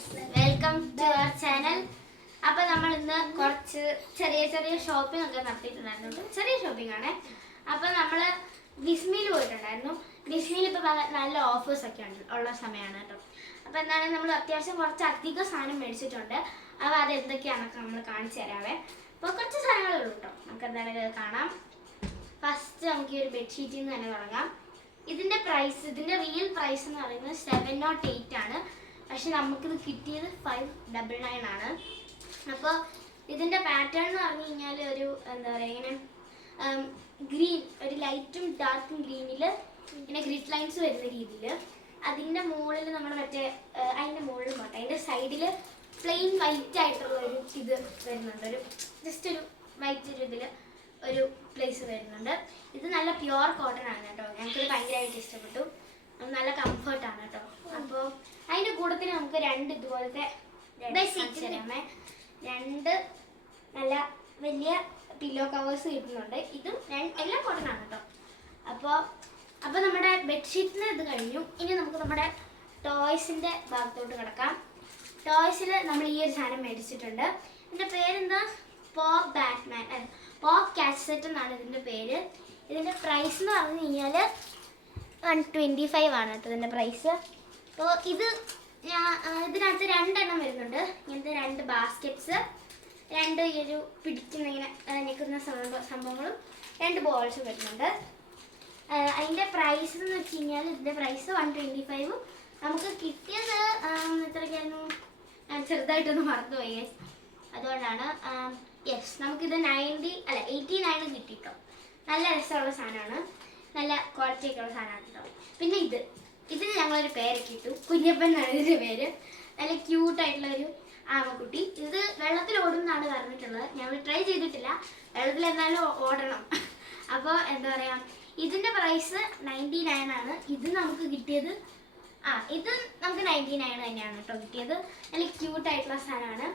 Welcome to our channel. അപ്പോൾ നമ്മൾ ഇന്ന് കുറച്ച് ചെറിയ ചെറിയ ഷോപ്പിംഗ് ഒക്കെ നടത്തിയിട്ടുണ്ടായിരുന്നു. ചെറിയ ഷോപ്പിംഗ് ആണ്. അപ്പോൾ നമ്മൾ ബിസ്മിയിൽ പോയിട്ടുണ്ടായിരുന്നു. ബിസ്മിയിൽ ഇപ്പോൾ നല്ല ഓഫേഴ്സ് ഒക്കെ ഉള്ള സമയമാണ് കേട്ടോ. അപ്പോൾ എന്താണ് നമ്മൾ അത്യാവശ്യം കുറച്ച് അധികം സാധനം മേടിച്ചിട്ടുണ്ട്. അപ്പോൾ അത് എന്തൊക്കെയാണെന്നൊക്കെ നമ്മൾ കാണിച്ചു തരാവേ. അപ്പോൾ കുറച്ച് സാധനങ്ങളേ ഉള്ളൂ കേട്ടോ. നമുക്ക് എന്താണെങ്കിലും കാണാം. ഫസ്റ്റ് നമുക്ക് ഈ ഒരു ബെഡ്ഷീറ്റിൽ നിന്ന് തന്നെ തുടങ്ങാം. ഇതിൻ്റെ റിയൽ പ്രൈസ് എന്ന് പറയുന്നത് 708 ആണ്. പക്ഷെ നമുക്കിത് കിട്ടിയത് 599 ആണ്. അപ്പോൾ ഇതിൻ്റെ പാറ്റേൺ എന്ന് പറഞ്ഞു കഴിഞ്ഞാൽ ഒരു എന്താ പറയുക, ഇങ്ങനെ ഗ്രീൻ, ഒരു ലൈറ്റും ഡാർക്കും ഗ്രീനിൽ ഇങ്ങനെ ഗ്രിഡ് ലൈൻസ് വരുന്ന രീതിയിൽ. അതിൻ്റെ മുകളിൽ നമ്മൾ അതിൻ്റെ മുകളിൽ പോട്ടെ, അതിൻ്റെ സൈഡിൽ പ്ലെയിൻ വൈറ്റ് ആയിട്ടുള്ള ഒരു ഇത് വരുന്നുണ്ട്. ഒരു ജസ്റ്റ് ഒരു വൈറ്റ് ഒരു ഇതിൽ ഒരു പ്ലേസ് വരുന്നുണ്ട്. ഇത് നല്ല പ്യുവർ കോട്ടൺ ആണ് കേട്ടോ. ഞങ്ങൾക്കിത് ഭയങ്കരമായിട്ട് ഇഷ്ടപ്പെട്ടു. നല്ല കംഫർട്ടാണ് കേട്ടോ. അപ്പോൾ അതിൻ്റെ കൂട്ടത്തിൽ നമുക്ക് രണ്ട് ഇതുപോലത്തെ രണ്ട് നല്ല വലിയ പില്ലോ കവേഴ്സ് കിട്ടുന്നുണ്ട്. ഇതും എല്ലാം കോട്ടൺ ആണ് കേട്ടോ. അപ്പോൾ നമ്മുടെ ബെഡ്ഷീറ്റിന് ഇത് കഴിഞ്ഞു. ഇനി നമുക്ക് നമ്മുടെ ടോയ്സിൻ്റെ ഭാഗത്തോട്ട് കിടക്കാം. ടോയ്സിൽ നമ്മൾ ഈ ഒരു സാധനം മേടിച്ചിട്ടുണ്ട്. ഇതിൻ്റെ പേരെന്താ? പോപ്പ് ക്യാച്ച് സെറ്റ് എന്നാണ് ഇതിൻ്റെ പേര്. ഇതിൻ്റെ പ്രൈസ് എന്ന് പറഞ്ഞു കഴിഞ്ഞാൽ 125 ആണ് കേട്ടോ ഇതിൻ്റെ പ്രൈസ്. അപ്പോൾ ഇതിനകത്ത് രണ്ടെണ്ണം വരുന്നുണ്ട്. ഇങ്ങനത്തെ രണ്ട് ബാസ്ക്കറ്റ്സ്, രണ്ട് ഈ ഒരു പിടിക്കുന്ന ഇങ്ങനെ നിൽക്കുന്ന സംഭവങ്ങളും രണ്ട് ബോൾസും വരുന്നുണ്ട്. അതിൻ്റെ പ്രൈസ് എന്ന് വെച്ച് കഴിഞ്ഞാൽ ഇതിൻ്റെ പ്രൈസ് 125. നമുക്ക് കിട്ടിയത് എത്രയ്ക്കായിരുന്നു? ചെറുതായിട്ടൊന്ന് മറന്നുപോയി. അതുകൊണ്ടാണ് നമുക്കിത് 89 കിട്ടിട്ടോ. നല്ല രസമുള്ള സാധനമാണ്, നല്ല ക്വാളിറ്റി ഒക്കെ ഉള്ള സാധനമാണ് കേട്ടോ. പിന്നെ ഇതിന് ഞങ്ങളൊരു പേരൊക്കെ ഇട്ടു. കുഞ്ഞപ്പൻ എന്നാണ് ഇതിൻ്റെ പേര്. നല്ല ക്യൂട്ടായിട്ടുള്ളൊരു ആമക്കുട്ടി. ഇത് വെള്ളത്തിൽ ഓടുമെന്നാണ് പറഞ്ഞിട്ടുള്ളത്. ഞങ്ങൾ ട്രൈ ചെയ്തിട്ടില്ല. വെള്ളത്തിൽ എന്നാലും ഓടണം. അപ്പോൾ എന്താ പറയുക, ഇതിൻ്റെ പ്രൈസ് 99 ആണ്. ഇത് നമുക്ക് കിട്ടിയത് ഇത് നമുക്ക് 99 തന്നെയാണ് കേട്ടോ കിട്ടിയത്. നല്ല ക്യൂട്ടായിട്ടുള്ള സാധനമാണ്.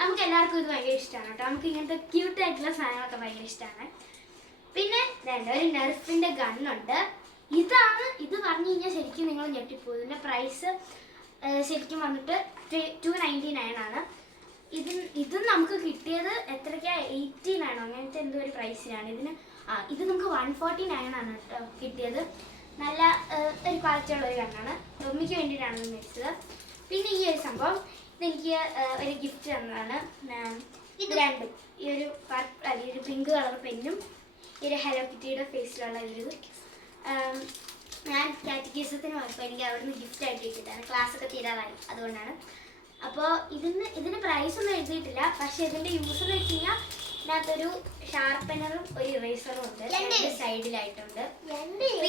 നമുക്ക് എല്ലാവർക്കും ഇത് ഭയങ്കര ഇഷ്ടമാണ് കേട്ടോ. നമുക്ക് ഇങ്ങനത്തെ ക്യൂട്ടായിട്ടുള്ള സാധനങ്ങളൊക്കെ ഭയങ്കര ഇഷ്ടമാണ്. പിന്നെ ഒരു നെർഫിൻ്റെ ഗണ്ണുണ്ട്. ഇത് പറഞ്ഞു കഴിഞ്ഞാൽ ശരിക്കും നിങ്ങൾ ഞെട്ടിപ്പോകും. ഇതിൻ്റെ പ്രൈസ് ശരിക്കും വന്നിട്ട് 299 ആണ്. ഇതും നമുക്ക് കിട്ടിയത് എത്രയ്ക്കാണ്? 89 അങ്ങനത്തെ എന്തോ ഒരു പ്രൈസിനാണ് ഇതിന്. ഇത് നമുക്ക് 149 ആണ് കേട്ടോ കിട്ടിയത്. നല്ല ഒരു ക്വാളിറ്റിയുള്ള ഒരു ഗണ്ണാണ്. ടൊമ്മിക്ക് വേണ്ടിയിട്ടാണ് ഇത് മേടിച്ചത്. പിന്നെ ഈ ഒരു സംഭവം ഇതെനിക്ക് ഒരു ഗിഫ്റ്റ് തന്നതാണ്. ഇത് രണ്ടും, ഈ ഒരു പിങ്ക് കളർ പെന്നും ഈ ഒരു ഹലോ കിറ്റിയുടെ ഫേസിലുള്ള ഒരു ഞാൻ കാറ്റഗീസത്തിന് പോയപ്പോൾ എനിക്ക് അവിടുന്ന് ഗിഫ്റ്റായിട്ട് കിട്ടിയതാണ്. ക്ലാസ്സൊക്കെ തീരാറായി, അതുകൊണ്ടാണ്. അപ്പോൾ ഇതിന് പ്രൈസൊന്നും എഴുതിയിട്ടില്ല. പക്ഷേ ഇതിൻ്റെ യൂസ് എന്ന് വെച്ച് കഴിഞ്ഞാൽ ഇതിനകത്തൊരു ഷാർപ്പനറും ഒരു ഇറേസറും ഉണ്ട്, രണ്ട് സൈഡിലായിട്ടുണ്ട്.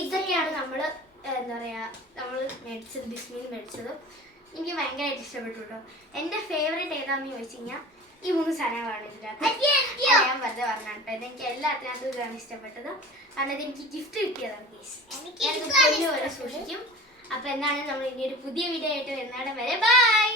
ഇതൊക്കെയാണ് നമ്മൾ എന്താ പറയുക മേടിച്ചത്, ബിസ്മിയിൽ മേടിച്ചത്. എനിക്ക് ഭയങ്കരമായിട്ട് ഇഷ്ടപ്പെട്ടു കേട്ടോ. എൻ്റെ ഫേവറേറ്റ് ഏതാണെന്ന് ചോദിച്ചു കഴിഞ്ഞാൽ ഈ 3 സാധനങ്ങളാണ് ഇതിനകത്ത്. ഞാൻ വെറുതെ പറഞ്ഞ കേട്ടോ. ഇതെനിക്ക് എല്ലാത്തിനകത്തും ഇതാണ് ഇഷ്ടപ്പെട്ടത്. കാരണം ഇതെനിക്ക് ഗിഫ്റ്റ് കിട്ടിയതാണ്. പോലെ സൂക്ഷിക്കും. അപ്പോൾ എന്താണ് നമ്മൾ ഇനി ഒരു പുതിയ വീഡിയോ ആയിട്ട് വരുന്നിടം വരെ ബൈ.